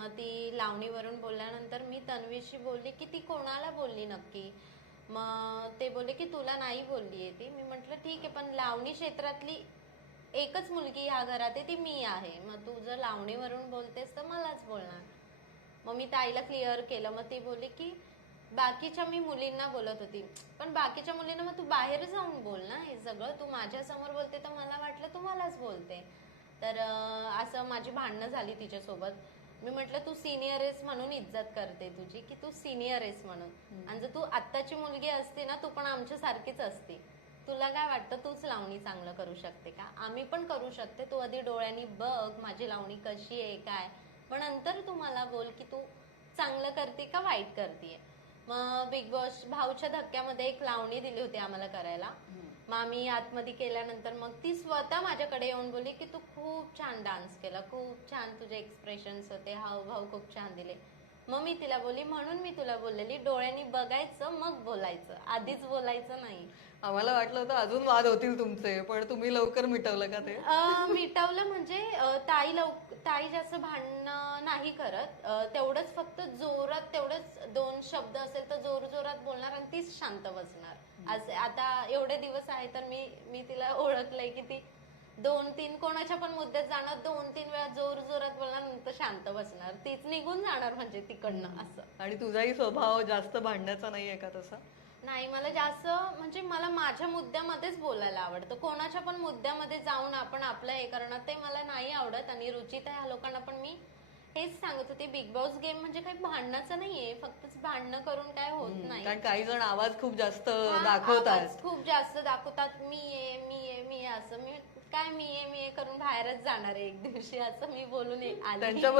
मग ती लावणीवरून बोलल्यानंतर मी तन्वीशी बोलली की ती कोणाला बोलली नक्की. मग ते बोलले की तुला नाही बोलली ती. मी म्हटलं ठीक आहे, पण लावणी क्षेत्रातली एकच मुलगी ह्या घरात आहे ती मी आहे, मग तू जर लावणीवरून बोलतेस तर मलाच बोलणार. मग मी ताईला क्लिअर केलं. मग ती बोलली की बाकीच्या मी मुलींना बोलत होती, पण बाकीच्या मुलींना मग तू बाहेर जाऊन बोल ना हे सगळं, तू माझ्या समोर बोलते तर मला वाटलं तू मलाच बोलते. तर असं माझी भांडणं झाली तिच्यासोबत. मी म्हटलं तू सिनियर आहेस म्हणून इज्जत करते तुझी, की तू सिनियर आहेस म्हणून, आणि जर तू आत्ताची मुलगी असती ना तू पण आमच्या सारखीच असती. तुला काय वाटतं तूच लावणी चांगलं करू शकते का? आम्ही पण करू शकते, तू आधी डोळ्यांनी बघ माझी लावणी कशी आहे काय, पण नंतर तू मला बोल की तू चांगलं करते का वाईट करते. मग बिग बॉस भाऊच्या धक्क्यामध्ये एक लावणी दिली होती आम्हाला करायला. मग आम्ही आतमध्ये केल्यानंतर मग ती स्वतः माझ्याकडे येऊन बोलली की तू खूप छान डान्स केला, खूप छान तुझे एक्सप्रेशन्स होते, हावभाव खूप छान दिले. मग मी तिला बोलली म्हणून मी तुला बोललेली डोळ्यांनी बघायचं मग बोलायचं, आधीच बोलायचं नाही. आम्हाला वाटलं होतं अजून वाद होतील तुमचे, पण तुम्ही लवकर मिटवलं का ते? मिटवलं म्हणजे ताई जास्त भांडणं नाही करत. तेवढंच फक्त जोरात तेवढंच दोन शब्द असेल तर जोर जोरात बोलणार आणि तीच शांत बसणार. असे आता एवढे दिवस आहे तर मी तिला ओळखलंय की ती 2-3 कोणाच्या पण मुद्द्यात जाणार, 2-3 वेळा जोर जोरात बोलणार, नंतर शांत बसणार, तीच निघून जाणार म्हणजे तिकडनं असं. आणि तुझाही स्वभाव जास्त भांडण्याचा नाहीये का तसा? नाही, मला जास्त म्हणजे मला माझ्या मुद्द्यामध्येच बोलायला आवडतं. कोणाच्या पण मुद्द्यामध्ये जाऊन आपण आपलं हे करणं ते मला नाही आवडत. आणि रुचिता ह्या लोकांना पण मी हेच सांगत होते, बिग बॉस गेम म्हणजे काही भांडणाचं नाहीये, फक्त भांडणं करून काय होत नाही. कारण काही जण आवाज खूप जास्त हा, दाखवतात. आवाज खूप जास्त दाखवतात, मी आहे असं. मी काय मी आहे करून बाहेरच जाणार आहे एक दिवशी असं मी बोलून आले. त्यांच्याबद्दल